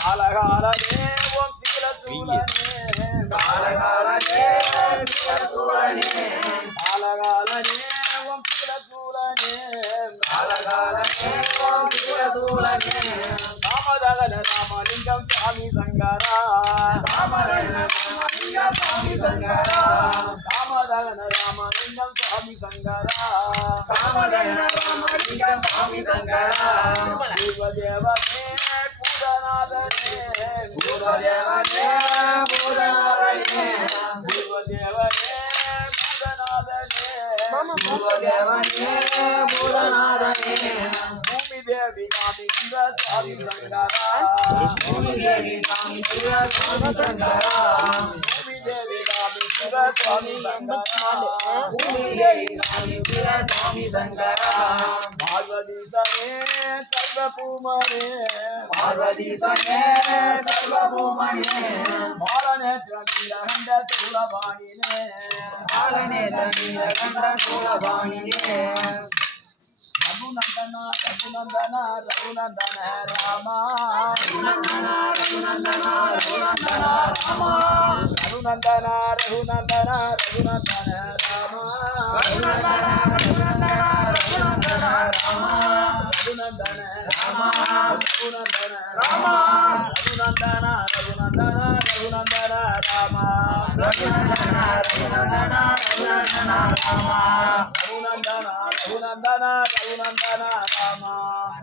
காலகாலனே ஓம் சீலசூலனே காலகாலனே சீலசூலனே காலகாலனே ஓம் சீலசூலனே காலகாலனே ஓம் சீலசூலனே ராமதகன ராமலிங்கம் சாமி சங்கரா ராமதகன ராமலிங்கம் சாமி சங்கரா ராமதகன ராமலிங்கம் சாமி சங்கரா ராமதகன ராமலிங்கம் சாமி சங்கரா தேவதேவனே பூதநாதனே பூததேவனே பூதநாதனே பூததேவனே பூதநாதனே பூததேவனே பூதநாதனே பூமி தேவி சாமி சாமி சங்கரா பூமி தேவி சாமி சாமி சங்கரா பூமி தேவி சாமி சாமி சங்கரா பூமி தேவி சாமி சாமி சங்கரா பார்வதீசனே சர்வபூமனே பார்வதீசனே சர்வபூமனே பாலநேத்ர நீலகண்ட சூலபாணினே பாலநேத்ர நீலகண்ட சூலபாணினே ரகுநந்தன ரகுநந்தன ரகுநந்தன ராமா ரகுநந்தன ரகுநந்தன ரகுநந்தன ராமா ரகுநந்தன ரகுநந்தன ரகுநந்தன ராமா ரகுநந்தன ரகுநந்தன ரகுநந்தன ராமா ரகுநந்தன ராமா ரகுநந்தன ராமா ரகுநந்தன ரகுநந்தன ரகுநந்தன ராமா ரகுநந்தன ரகுநந்தன ரகுநந்தன ராமா ரகுநந்தன ரகுநந்தன ரகுநந்தன ராமா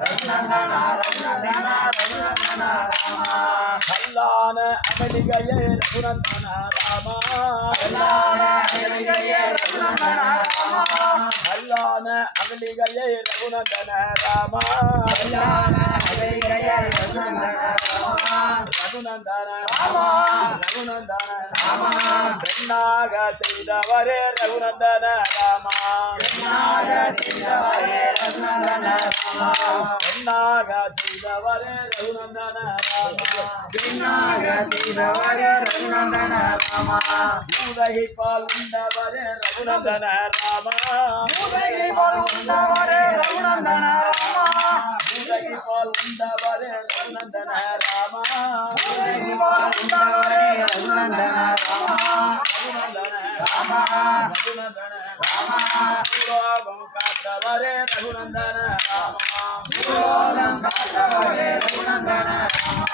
ரகுநந்தன ரகுநந்தன ரகுநந்தன ராமா கல்லான அகலிகையே ரகுநந்தன ராமா கல்லான அகலிகையே ரகுநந்தன ராமா கல்லான அகலிகையே ரகுநந்தன ராமா கல்லான அகலிகையே ரகுநந்தன ராமா ரகுநந்தன ராமா ரகுநந்தன ராமா பெண்ணாக செய்தவரே ரகுநந்தன ராமா பெண்ணாக செய்தவரே ரகுநந்தன ராமா பெண்ணாக செய்தவரே ரகுநந்தன ராமா பெண்ணாக செய்தவரே ரகுநந்தன ராமா பூதகை பால் உண்டவரே ரகுநந்தன ராமா பூதகை பால் உண்டவரே ரகுநந்தன ராமா பூதகை பால் உண்டவரே ரகுநந்தன ராமா பூதகை பால் உண்டவரே ரகுநந்தன ராமா ரகுநந்தன ராமா ரகுநந்தன ராமா பூலோகம் காத்தவரே ரகுநந்தன ராமா பூலோகம் காத்தவரே ரகுநந்தன ராமா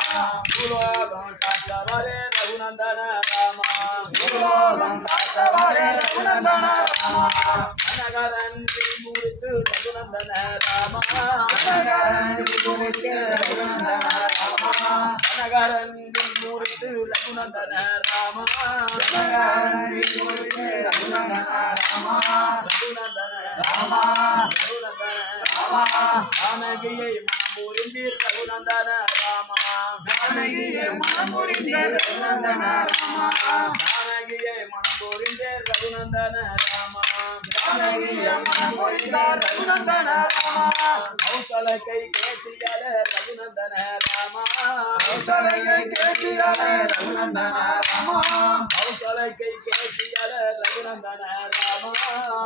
பூலோகம் காத்தவரே ரகுநந்தன ராமா பூலோகம் காத்தவரே ரகுநந்தன ராமா கனகரன் மூர்த்து ரகுநந்தன ராமா கனகரன் மூர்த்து ரகுநந்தன ராமா கனகரன் மூர்த்து ரகுநந்தன ராமா கனகரன் மூர்த்து ரகுநந்தன ராமா ரகுநந்தன ராமா ரகுநந்தன ராமா ஜானகியை மனமுறிந்தீர் ரகுநந்தன ராமா ஜானகியை மனமுறிந்தீர் ரகுநந்தன ராமா ஜானகியை மனமுறிந்தீர் ரகுநந்தன ராமா ஜானகியை மனமுறிந்தார் ரகுநந்தன ராமா கௌசலகை கேசியல ரகுநந்தன ராமா கௌசலகை கேசியல ரகுநந்தன ராமா கௌசலகை கேசியல ரகுநந்தன ராமா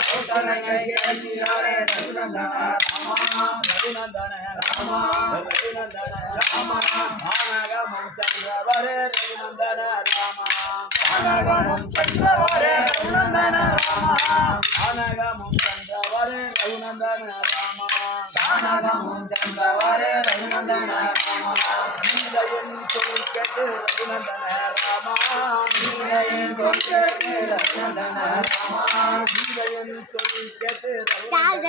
கௌசலகை கேசியல ரகுநந்தன ராமா ரகுநந்தன ராமா ரகுநந்தன ராமா ஆனகமம் சந்திரவரே ரகுநந்தன ராமா ஆனகமம் சந்திரவரே ரகுநந்தன ராமா ஆனகமம் சந்திரவரே ரகுநந்தன ராமா ஆனகமம் சந்திரவரே ரகுநந்தன ராமா நீலையின் சொல் கேட்டு ரகுநந்தன ராமா நீலையின் சொல் கேட்டு ரகுநந்தன ராமா நீலையின் சொல் கேட்டு ரகுநந்தன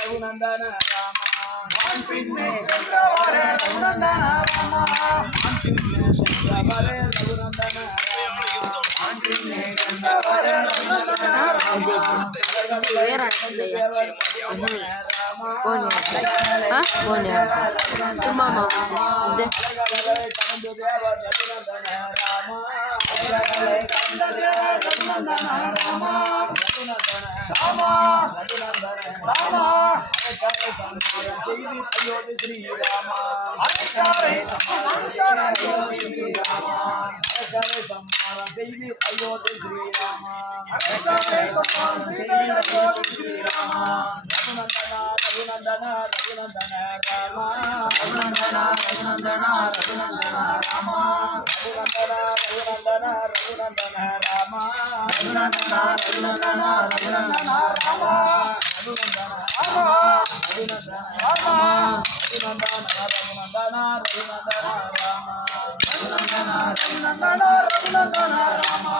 ரகுநந்தன பின்னே சென்றவரே ரகுநந்தன ராமா பின்னே சென்றவரே ரகுநந்தன பின்னே சென்றவரே ரகுநந்தன ராமா ராமா செய்தி அயோத்தி ஸ்ரீராமா அரைக்காரை சம்மாரம் செய்தி அயோத்தி ஸ்ரீராமா ரகுநந்தன ரகுநந்தன ராமா ரகுநந்தன ரகுநந்தன ரகுநந்தன ராமா ரகுநந்தன ரகுநந்தன ரகுநந்தன ராமா ரகுநந்தன ரகுநந்தன ரகுநந்தன ராமா ரகுநந்தன ராமா ரகுநந்தன ராமா ரகுநந்தன ரகுநந்தன ரகுநந்தன ராமா ரகுநந்தன ரகுநந்தன ரகுநந்தன ராமா